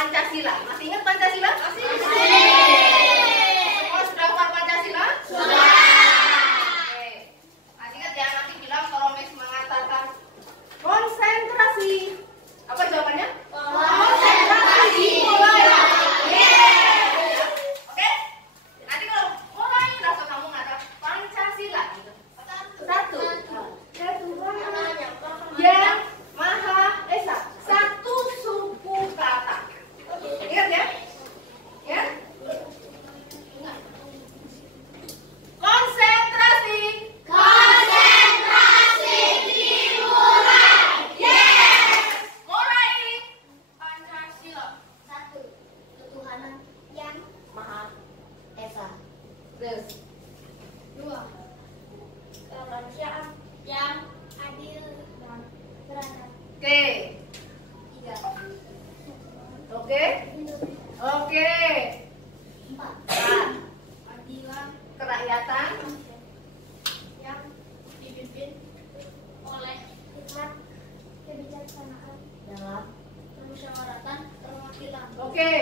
Pancasila. Masih ingat Pancasila? Masih. Semua sudah hafal Pancasila? Sudah. Oke. Masih ingat ya, nanti bilang kalau Miss mengatakan konsentrasi. Apa jawabannya? Konsentrasi. Oke? Nanti kalau mulai langsung kamu ngatakan Pancasila gitu. Satu. Yang Maha Esa. Satu suku kata. Ingat ya? Ya? Konsentrasi. Konsentrasi dimulai. Yes. Mulai. Pancasila. Satu, ketuhanan yang Maha esa. Terus. Dua, kemanusiaan yang adil dan beradab. Oke. Tiga, Oke. Oke. empat, Nah, keadilan kerakyatan. yang dipimpin oleh hikmat kebijaksanaan dalam kemusyawaratan perwakilan. Oke.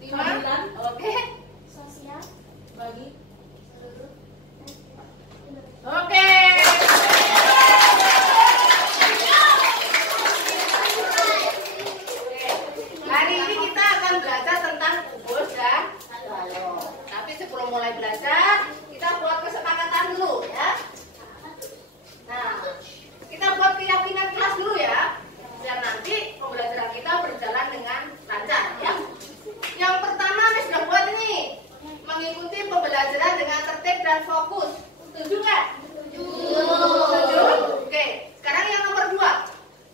Lima, 5. Oke. sosial Bagi. seluruh rakyat Indonesia. Oke. Hari ini kita akan belajar tentang kubus dan balok. Tapi sebelum mulai belajar, kita buat kesepakatan dulu ya. Nah, kita buat keyakinan kelas dulu ya, biar nanti pembelajaran kita berjalan dengan lancar ya. Yang pertama, Miss sudah buat ini, mengikuti pembelajaran dengan tertib dan fokus. Setuju nggak? Setuju. Oke. Sekarang yang nomor 2.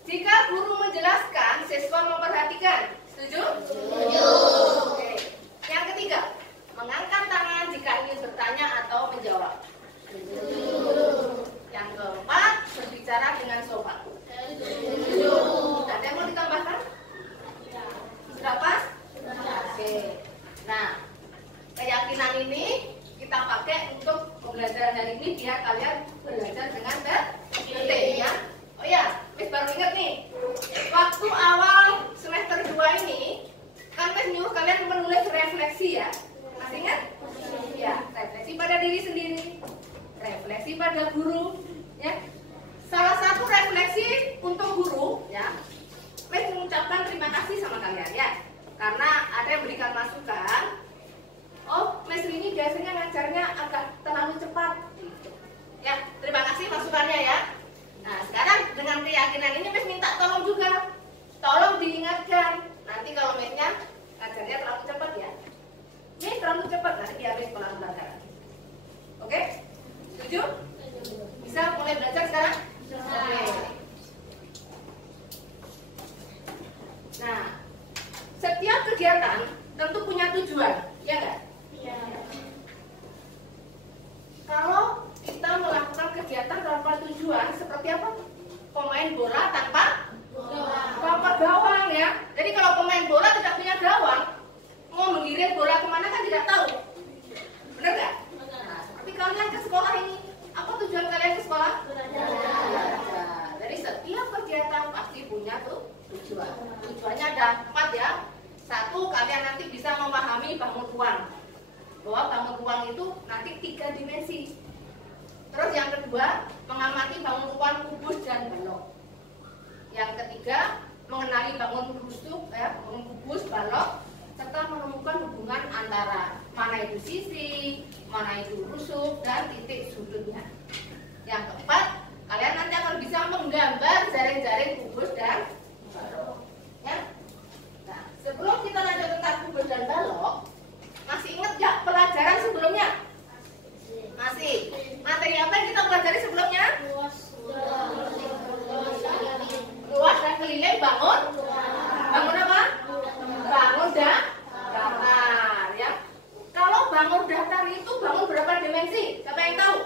Jika guru menjelaskan, siswa memperhatikan. Setuju? Setuju. Oke. Yang ketiga, mengangkat tangan jika ingin bertanya atau menjawab. Setuju. Yang keempat, berbicara dengan sopan. Setuju. Ada yang mau ditambahkan? Sudah pas? Oke. Nah, keyakinan ini kita pakai untuk pembelajaran hari ini biar kalian belajar dengan tertib ya. Oh ya, Miss baru ingat nih. Waktu awal semester 2 ini, kan Miss nyuruh kalian menulis refleksi ya. Masih ingat? Ya, refleksi pada diri sendiri, refleksi pada guru ya. Salah satu refleksi untuk guru ya, Miss mengucapkan terima kasih sama kalian ya. Karena ada yang berikan masukan. Oh, Miss Rini biasanya ngajarnya agak terlalu cepat. Ya, terima kasih masukannya ya. Nah, sekarang dengan keyakinan ini Miss minta tolong juga. Tolong diingatkan. Nanti kalau Miss-nya ngajarnya terlalu cepat ya. Ini terlalu cepat, nanti dia Miss pelan-pelan. Oke? Setuju? Bisa mulai belajar sekarang? Oke. Nah, setiap kegiatan tentu punya tujuan, ya nggak? Iya. Kalau kita melakukan kegiatan tanpa tujuan, seperti apa? Pemain bola tanpa gawang ya. Jadi kalau pemain bola tidak punya gawang, mau mengirim bola kemana kan tidak tahu. Benar nggak? Nah, tapi kalian ke sekolah ini, apa tujuan kalian ke sekolah? Belajar. Jadi setiap kegiatan pasti punya tujuan. Tujuannya ada 4 ya. 1, kalian nanti bisa memahami bangun ruang. Bahwa bangun ruang itu nanti 3 dimensi. Terus yang kedua, mengamati bangun ruang kubus dan balok. Yang ketiga, mengenali bangun rusuk, bangun kubus, balok, serta menemukan hubungan antara mana itu sisi, mana itu rusuk, dan titik sudutnya. Yang keempat, kalian nanti akan bisa menggambar jaring-jaring kubus dan balok. Ya. Nah, sebelum kita lanjut tentang kubus dan balok, masih ingat nggak pelajaran sebelumnya? Masih. Materi apa yang kita pelajari sebelumnya? Luas dan keliling bangun. Bangun apa? Bangun datar ya. Kalau bangun datar itu bangun berapa dimensi? Siapa yang tahu?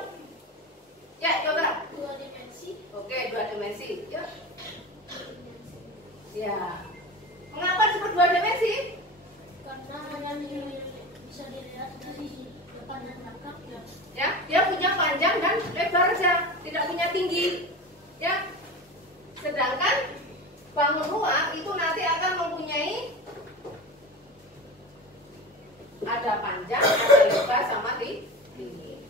Ya, coba. 2 dimensi. Oke, 2 dimensi. Ya. Ya. Mengapa disebut 2 dimensi? Karena hanya bisa dilihat dari depan dan belakang. Ya, dia punya panjang dan lebar saja, tidak punya tinggi. Ya. Sedangkan bangun ruang itu nanti akan mempunyai ada panjang, ada lebar sama tinggi.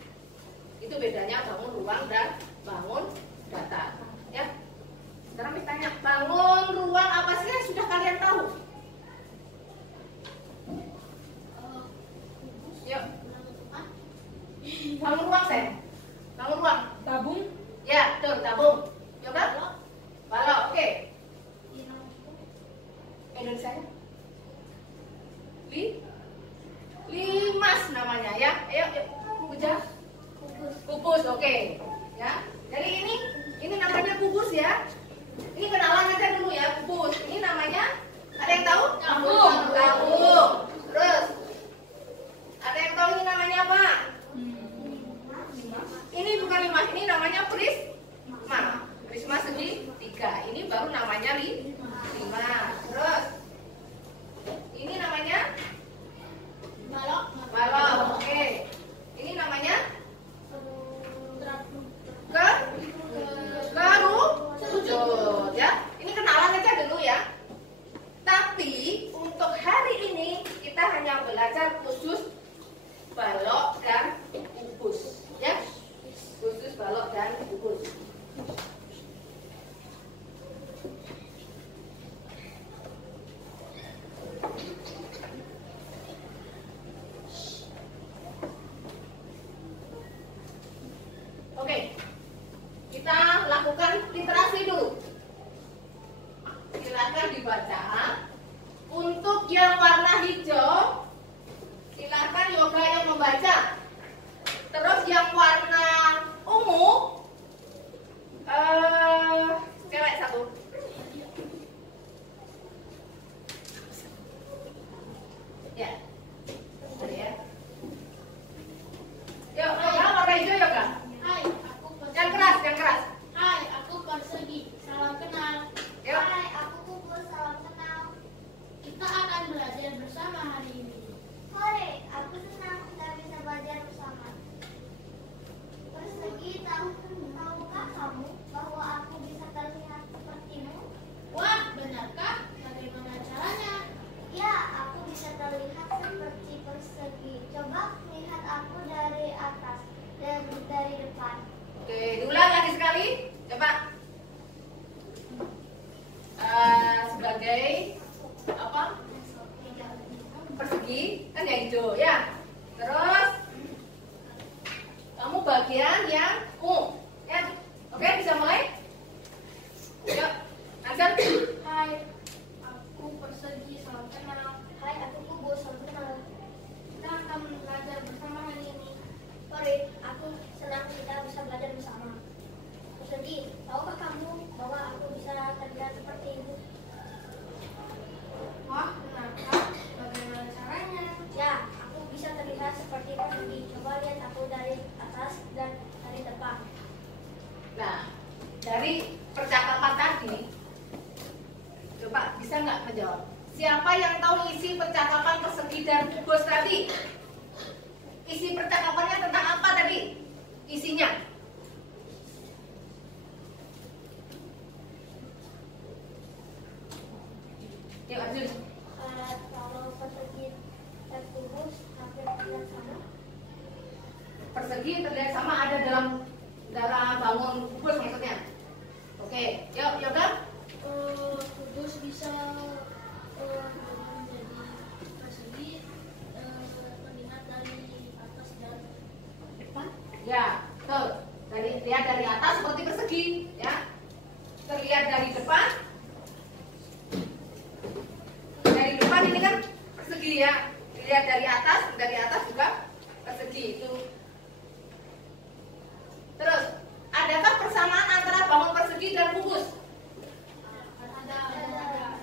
Itu bedanya bangun ruang dan bangun datar. Ya. Sekarang kita tanya, bangun ruang apa sih yang sudah kalian tahu? Yuk. Bangun ruang, Sen. Bangun ruang. Tabung. Ya, betul, tabung. Yoga? Balok, oke. Indonesia. Limas namanya ya. Ayo, Puja. Kubus, oke. Ya. Jadi ini namanya kubus ya. Ini kenalan aja dulu ya, kubus. Ini namanya, ada yang tahu? Tabung. Tabung. Terus ada yang tahu ini namanya apa? Ini bukan limas, ini namanya prisma. Prisma segi 3. Ini baru namanya lima. Terus ini namanya Balok. balok. Oke. Ini namanya kerucut ya. Ini kenalan aja dulu ya. Tapi untuk hari ini kita hanya belajar khusus balok dan kubus ya. Khusus balok dan kubus. Oke. Kita lakukan literasi dulu. Silakan dibaca. Untuk yang warna hijau, silakan Yoga yang membaca. Terus yang warna ungu, cewek satu. Ya. Boleh ya. Yuk, Yoga, warna hijau Yoga. Hai, aku Yang keras, yang keras. Hai, aku Persegi. Salam kenal. Yuk. Hai, aku Kubus. Salam kenal. Kita akan belajar bersama hari ini. Hore, aku senang kita bisa belajar bersama. Persegi, tahukah kamu bahwa aku bisa terlihat sepertimu? Wah, benarkah? Bagaimana caranya? Ya, aku bisa terlihat seperti persegi. Coba lihat aku dari atas dan dari depan. Oke, diulang lagi sekali. Coba. Sebagai apa? Persegi, kan yang hijau ya. Terus kamu bagian yang ungu, ya. Oke, bisa mulai? Yuk, Ansel. Hai, aku Persegi. Salam kenal. Hai, aku Kubus. Salam kenal. Kita akan belajar bersama hari ini. Hore, aku senang kita bisa belajar bersama. Persegi, tahukah kamu bahwa aku bisa terlihat seperti ibu? Wah, benarkah? Bagaimana caranya? Ya, aku bisa terlihat seperti persegi. Coba lihat aku dari atas dan dari depan. Nah, dari percakapan tadi, coba bisa nggak menjawab? Siapa yang tahu isi percakapan persegi dan kubus tadi? Isi percakapannya tentang apa tadi? Isinya? Yuk, Arjun. Kalau persegi dan kubus hampir terlihat sama. Persegi terlihat sama ada dalam bangun kubus maksudnya. Oke, yuk, Yoga. Kubus bisa menjadi persegi terlihat dari atas dan depan. Ya, betul. Lihat dari atas seperti persegi, ya. Terlihat dari depan. Dari depan ini kan persegi ya. Dilihat dari atas juga persegi itu. Terus, adakah persamaan antara bangun persegi dan kubus?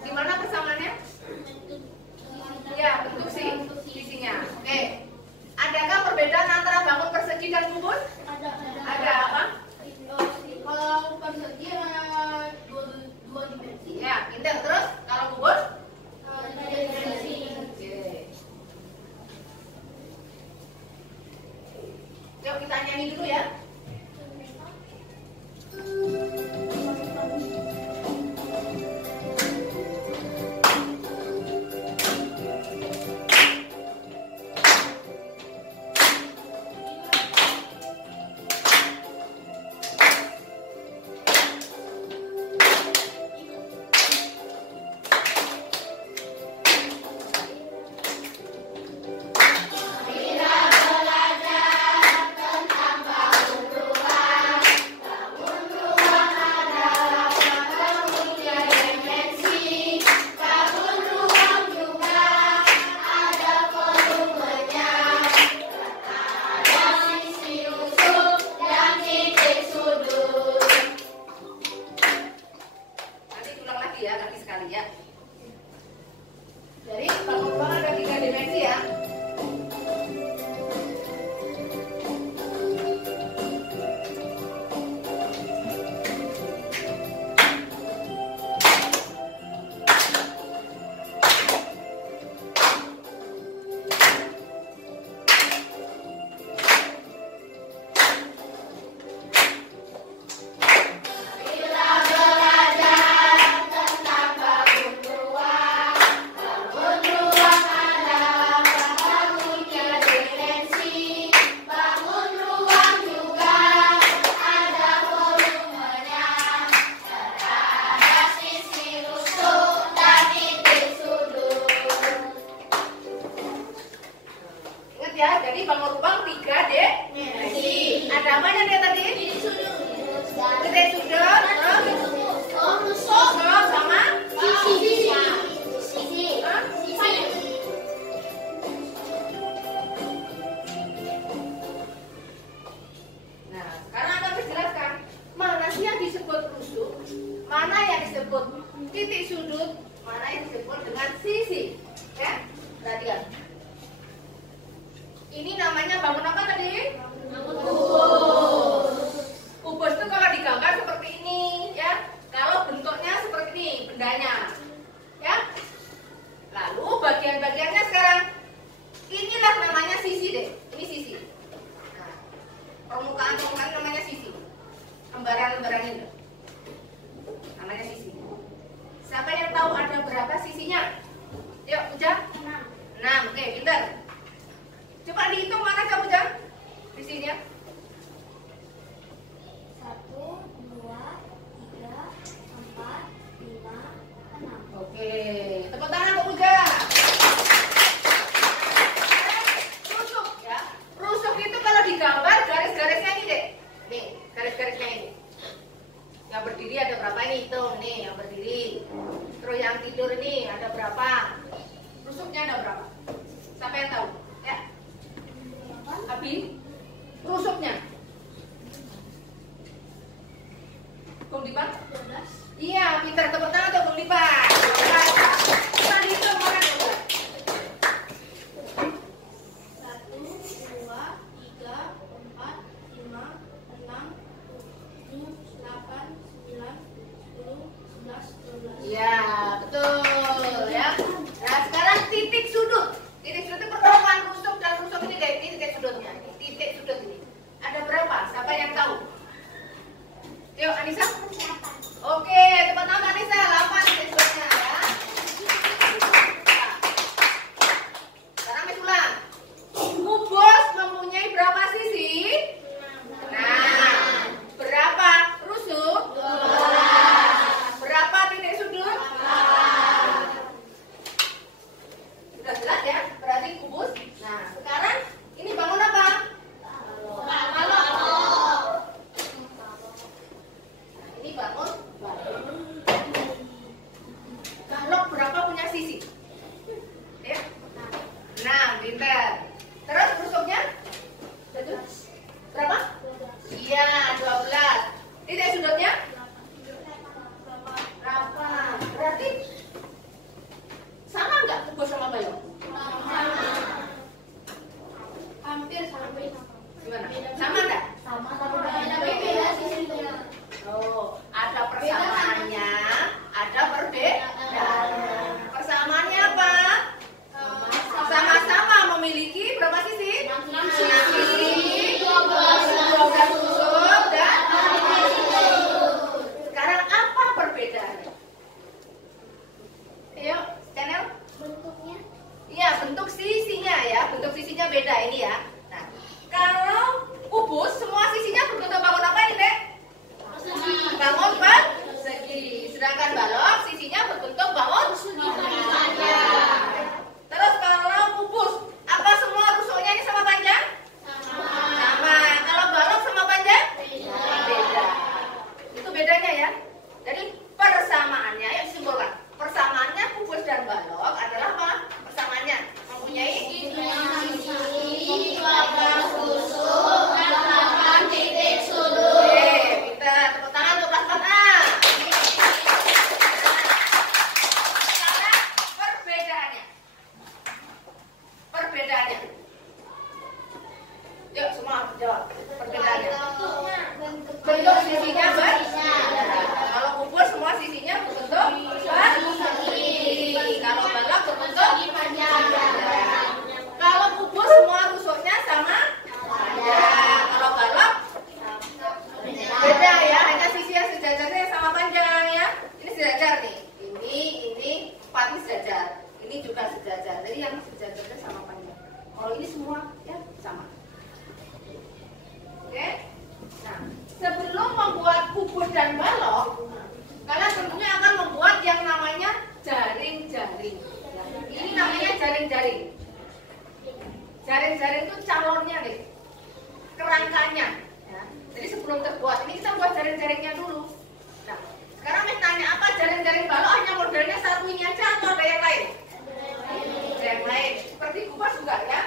Di mana persamaannya? Ya, bentuk isinya. Oke. Adakah perbedaan antara bangun persegi dan kubus? Ada apa? Kalau persegi dua dimensi. Ya, pintar. Terus kalau kubus? Tiga dimensi. Oke. kaki ya, kaki sekali ya. Jadi bangun ada 3 dimensi ya. Ya, jadi bangun rubang 3 dimensi. Ada apanya dia tadi? Titik sudut, rusuk, sama sisi. Nah, sekarang akan dijelaskan mana sih yang disebut rusuk, mana yang disebut titik sudut, mana yang disebut dengan sisi. Ya, perhatikan. Ini namanya bangun apa tadi? Kubus itu kalau digambar seperti ini, ya. Kalau bentuknya seperti ini, bendanya, ya. Lalu bagian-bagiannya sekarang, inilah namanya sisi deh. Ini sisi. Nah, permukaan namanya sisi. Lembaran-lembaran ini, namanya sisi. Siapa yang tahu ada berapa sisinya? Yuk, Ujang. 6. Oke, pintar. Coba dihitung mana kamu Jang? Di sini ya. 1, 2, 3, 4, 5, 6. Oke, tepuk tangan untuk Ujang. Rusuk ya. Rusuk itu kalau digambar garis-garisnya ini deh. Nih, garis-garisnya ini. Yang berdiri ada berapa ini? Hitung nih, yang berdiri. Terus yang tidur ini ada berapa? Rusuknya ada berapa? Siapa yang tahu? Ya. Abi, rusuknya Bung Dipan? 12. Iya, pintar, tepuk tangan untuk Bung Dipan. Kita hitung mana coba? 1, 2, 3, 4, 5, 6, 7, 8, 9, 10, 11, 12. Iya, betul ya. Nah, sekarang titik sudut. Titik sudut itu pertemuan rusuk dan rusuk ini deh. Ini titik sudutnya. Titik sudut ini. Ada berapa? Siapa yang tahu? Yuk, Anissa. Oke, teman-teman Anissa, 8 titik sudutnya. Jaring-jaring itu calonnya nih, kerangkanya. Ya. Jadi sebelum terbuat, ini kita buat jaring-jaringnya dulu. Nah, sekarang Miss tanya apa jaring-jaring balok hanya modelnya satu ini aja atau ada yang lain? Ada yang lain. Seperti kubas juga ya.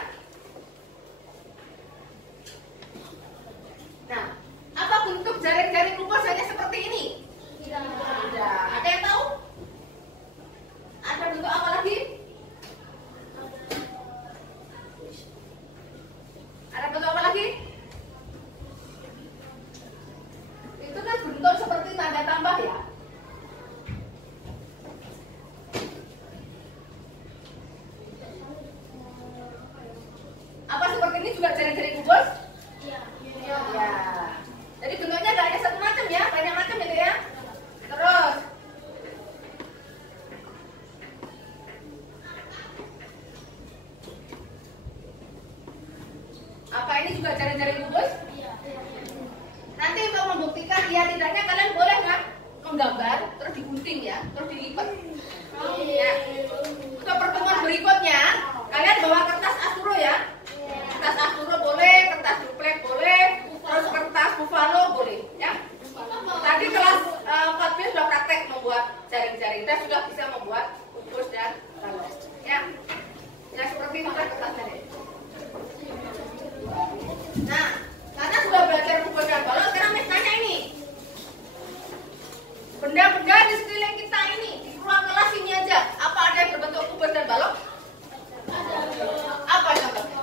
Nah, apa bentuk jaring-jaring kubas hanya seperti ini? Tidak. Ada yang tahu? Ada bentuk apa lagi? Ada bentuk apa lagi? Itu kan bentuk seperti tanda tambah ya. Apa seperti ini juga jaring-jaring kubus? Iya. Ya. Jadi bentuknya nggak hanya satu macam ya, banyak macam gitu ya. Terus apa ini juga jaring-jaring kubus? Nanti untuk membuktikan iya tidaknya kalian boleh kan menggambar terus digunting ya, terus dilipat. Ya. Untuk pertemuan berikutnya kalian bawa kertas asturo ya. Kertas asturo boleh, kertas duplek boleh, terus kertas buffalo boleh ya. Tadi kelas 4B sudah praktek membuat jaring-jaring dan sudah bisa membuat kubus dan balok ya. Ya seperti itu kan kertasnya deh. Nah, karena sudah belajar kubus dan balok, sekarang Miss tanya ini. Benda-benda di sekeliling kita ini, di ruang kelas ini aja, apa ada yang berbentuk kubus dan balok? Apa contohnya?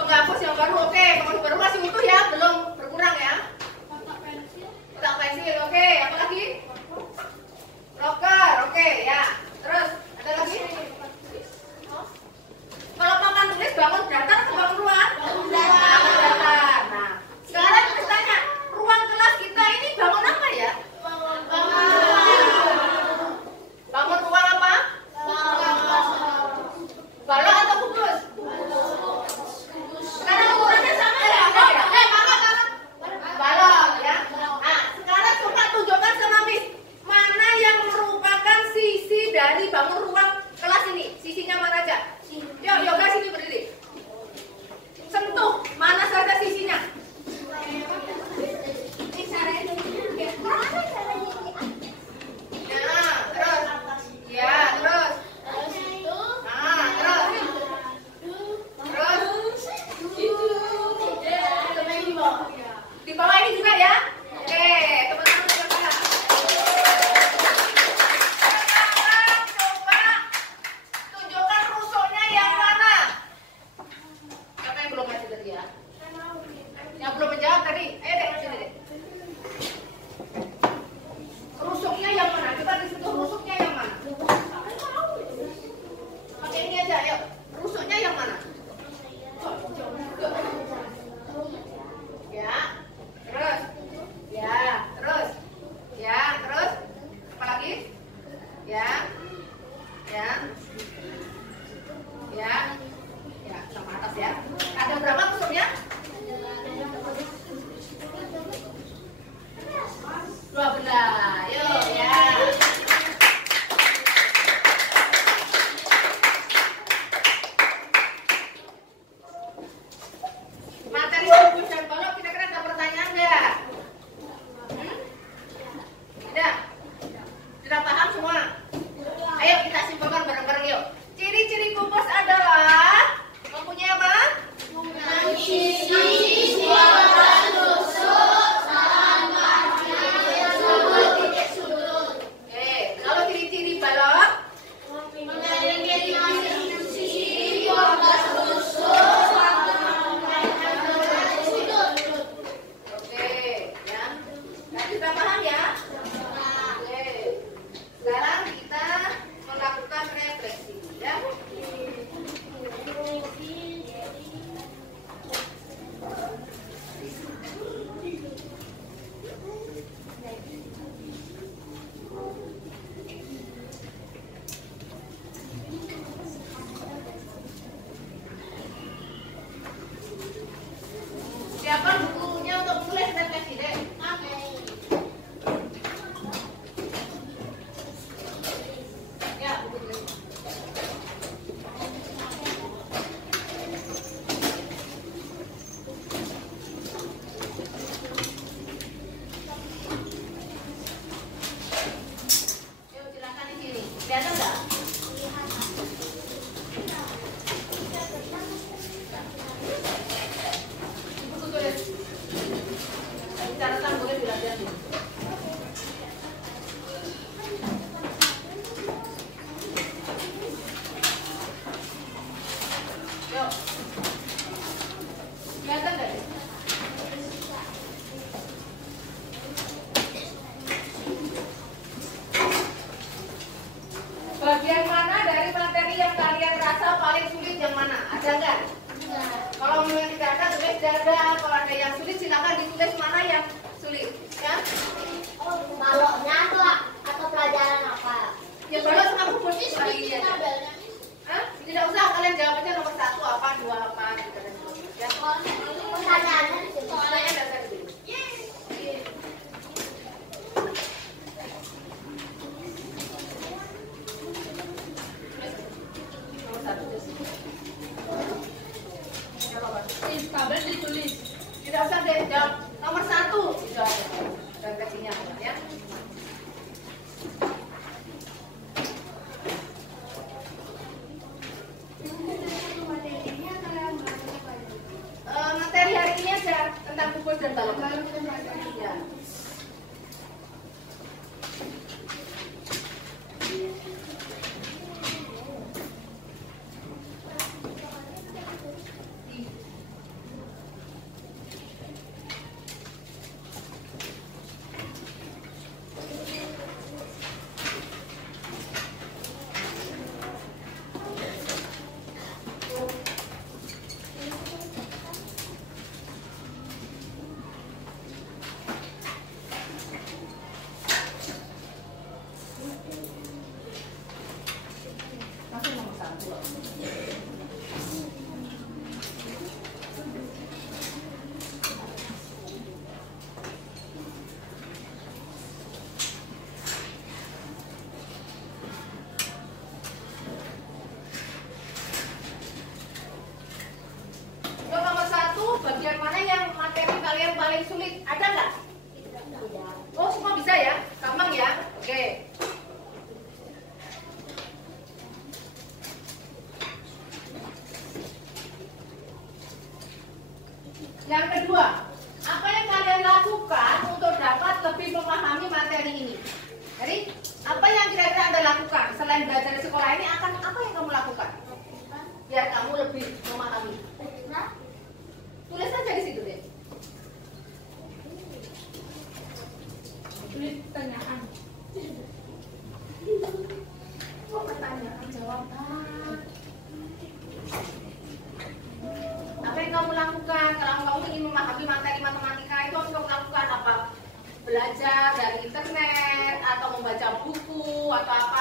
Penghapus yang baru, oke. Penghapus baru masih utuh ya, belum berkurang ya. Kotak pensil, oke. Apa lagi? Rocker, oke ya. Terus ada lagi? Kalau papan tulis bangun datar atau bangun ruang? Bangun datar. Nah, sekarang kita tanya, ruang kelas kita ini bangun apa ya? Bangun tulis pertanyaan. Kok pertanyaan jawaban? Apa yang kamu lakukan? Kalau kamu ingin memahami materi matematika itu harus kamu lakukan apa? Belajar dari internet atau membaca buku atau apa?